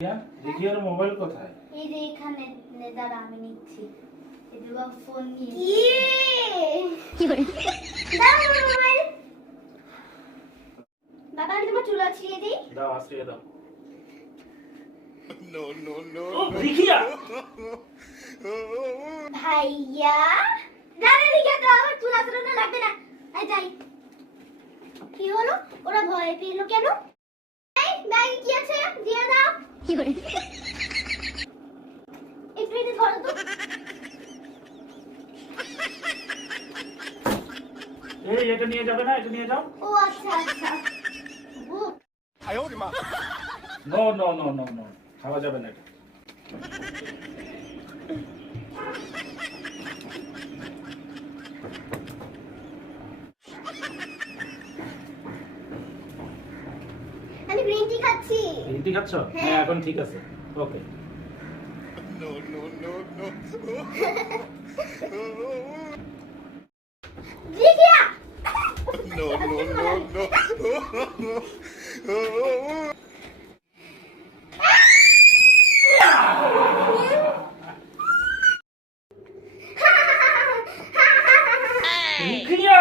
রিকিয়ার mobile কোথায়? এই যে এখানে দাঁড়া আমি নিচ্ছি। এই যে বাবা ফোন নিয়ে কি করে দাও মোবাইল। বাবা আমি তোমার চুল আছড়িয়ে দিই। দাও আছড়িয়ে দাও। নো নো নো ও রিকিয়া ভাইয়া দাঁড়া রিকিয়া দাও আমার চুল আছড়ানো লাগবে না। আই যাই। কি হলো ওরা ভয় পেলো কেন? এই ব্যাগে কি আছে দিয়ে দাও। কি করে একটু এটা ধরো তো। এই এটা নিয়ে যাবে না, এটা নিয়ে যাও। ও আচ্ছা আচ্ছা বুক আয় ওরে মা no no no no no খাওয়া যাবে না এটা। আমি গ্রিন টি খাচ্ছি। গ্রিন টি খাচ্ছ? হ্যাঁ এখন ঠিক আছে। Okay. No no no no Rikiya no no no no Rikiya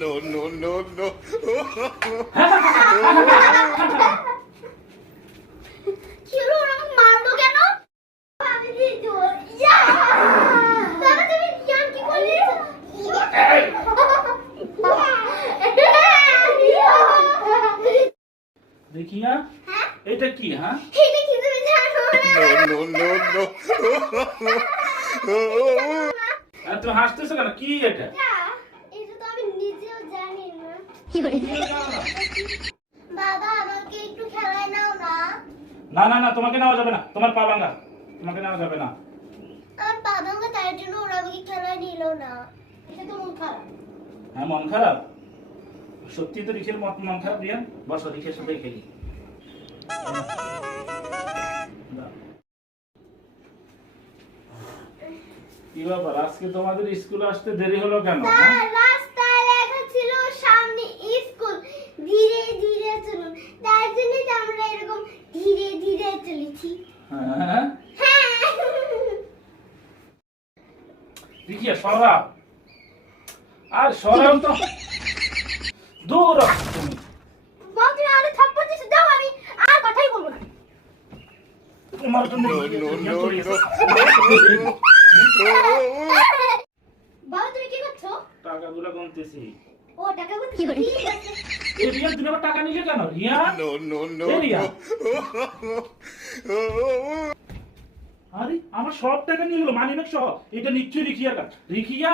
no no no no কি হলো ওরা আমাকে মারলো কেন? আমি দিদি ইয়া বাবা তুমি ইয়ান কি করলে? রিকিয়া হ্যাঁ এটা কি? হ্যাঁ এটা কি তুমি জানো না? নো নো নো নো আর তুমি হাসতেছো কেন? কি এটা? এটা তো আমি নিজেও জানি না। কি করে বাবা আমাকে একটু খেলায় নাও না। না না না তোমাকে নেওয়া যাবে না, তোমার পা ভাঙা, তোমাকে নেওয়া যাবে না। আমার বাবাকে তার জন্য ওরা আমাকে খেলায় নিল না। এটা তো মন খারাপ। হ্যাঁ মন খারাপ? সত্যি তো রিকের মন খারাপ রিয়া। বসো রিকের সাথে খেলি। কি ব্যাপার আজকে তোমাদের স্কুলে আসতে দেরি হলো কেন? হ্যাঁ? রাস্তায় লেখা ছিল সামনে স্কুল, ধীরে ধীরে চলুন। তাই জন্যই তো আমরা এরকম ধীরে ধীরে চলেছি। হ্যাঁ হ্যাঁ রিকিয়া সরাও, আর সরাও তো, দূর হও তুমি। বলছি আরে থাপ্পড় দিছে দাও আমি আর কথাই বলবো না। তোমার জন্য নো নো নো বাবা তুমি কি করছো? টাকাগুলো গুনতেছি। ও টাকা কত কি করে? এই রিয়া তুমি আবার টাকা নিলে কেন রিয়া? নো নো নো এই রিয়া আরে আমার সব টাকা নিয়ে গেলো, মানিব্যাগ সহ। এটা নিশ্চয়ই রিকিয়ার কাজ। রিকিয়া